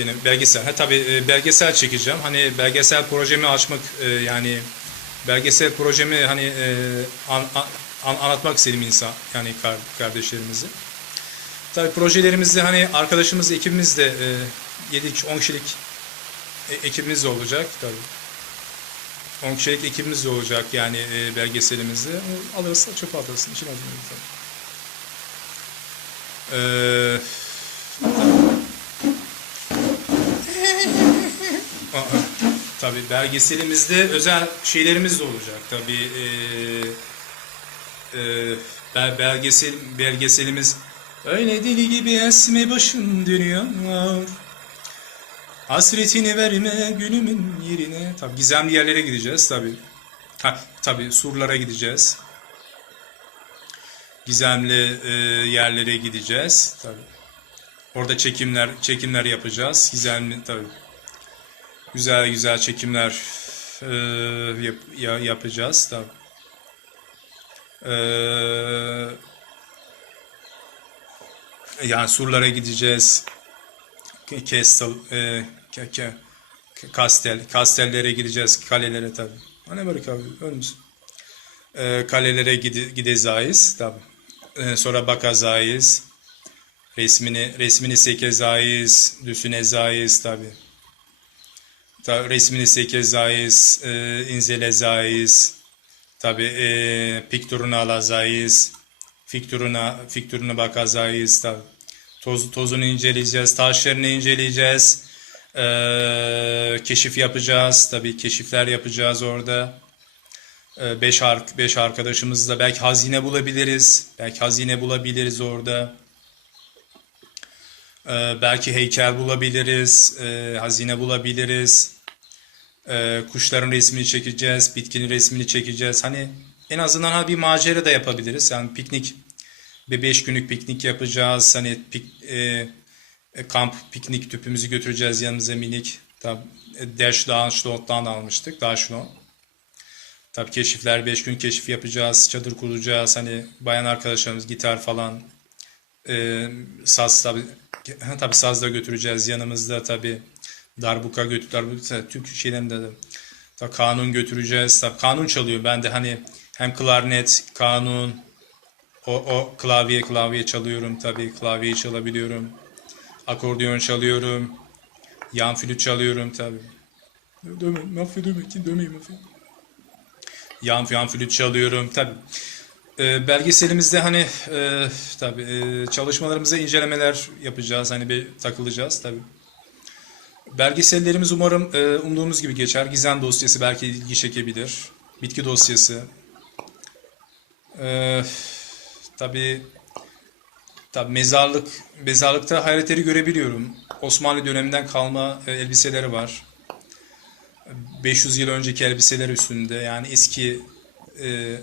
Benim belgesel. Ha tabii e, belgesel çekeceğim. Hani belgesel projemi açmak e, yani belgesel projemi hani e, an- an- anlatmak istedim insan yani kar- kardeşlerimizi. Tabii projelerimizde hani arkadaşımız ekibimiz de e, 7-10 kişilik ekibimiz de olacak tabii. 10 kişilik ekibimiz de olacak yani e, belgeselimizde. Alırsa çöpe atarsın. İçine atmayın tabii. Ee, Tabii belgeselimizde özel şeylerimiz de olacak. Tabii eee, bel- belgesel belgeselimiz öyle deli gibi esme başım dönüyor. Hasretini verme gülümün yerine. Tabii gizemli yerlere gideceğiz tabii. Ha, tabii surlara gideceğiz. Gizemli eee, yerlere gideceğiz tabii. Orada çekimler çekimler yapacağız. Gizemli tabii güzel güzel çekimler e, yap, ya- yapacağız da. E, yani surlara gideceğiz. Ke- Kestel, e, ke, ke, kastel, kastellere gideceğiz, kalelere tabi. Hani böyle abi, önümüz. E, kalelere gide, gideceğiz tabi. E, sonra bakacağız. Resmini resmini sekeceğiz, düşüneceğiz tabi. Ta, resmini sekeceğiz, e, inceleyeceğiz. Tabi e, pikturunu alacağız. Fikturuna, fikturuna bakacağız. Tabi. Toz, tozunu inceleyeceğiz, taşlarını inceleyeceğiz. E, keşif yapacağız. Tabi keşifler yapacağız orada. E, beş, ark, beş arkadaşımızla belki hazine bulabiliriz. Belki hazine bulabiliriz orada. Ee, belki heykel bulabiliriz, e, hazine bulabiliriz. Ee, kuşların resmini çekeceğiz, bitkinin resmini çekeceğiz. Hani en azından ha bir macera da yapabiliriz. Yani piknik, bir beş günlük piknik yapacağız. Hani pik, e, e, kamp piknik tüpümüzü götüreceğiz yanımıza minik. Tabii Dash Dağınçlot'tan almıştık, Dağınçlot. Tabii keşifler, beş gün keşif yapacağız, çadır kuracağız. Hani bayan arkadaşlarımız gitar falan, e, saz tabi tabi saz da götüreceğiz yanımızda tabi darbuka götür darbuka Türk şeylerinde de tabi kanun götüreceğiz tabi kanun çalıyor. Ben de hani hem klarnet kanun o, o klavye klavye çalıyorum tabi klavyeyi çalabiliyorum. Akordeon çalıyorum yan flüt çalıyorum tabi döme mafya döme kim dömeyin mafya? Yan, yan flüt çalıyorum tabi e, belgeselimizde hani e, tabii e, çalışmalarımıza incelemeler yapacağız. Hani bir takılacağız tabii. Belgesellerimiz umarım e, umduğumuz gibi geçer. Gizem dosyası belki ilgi çekebilir. Bitki dosyası. E, tabii tabii mezarlık mezarlıkta hayretleri görebiliyorum. Osmanlı döneminden kalma e, elbiseleri var. 500 yıl önceki elbiseler üstünde yani eski e,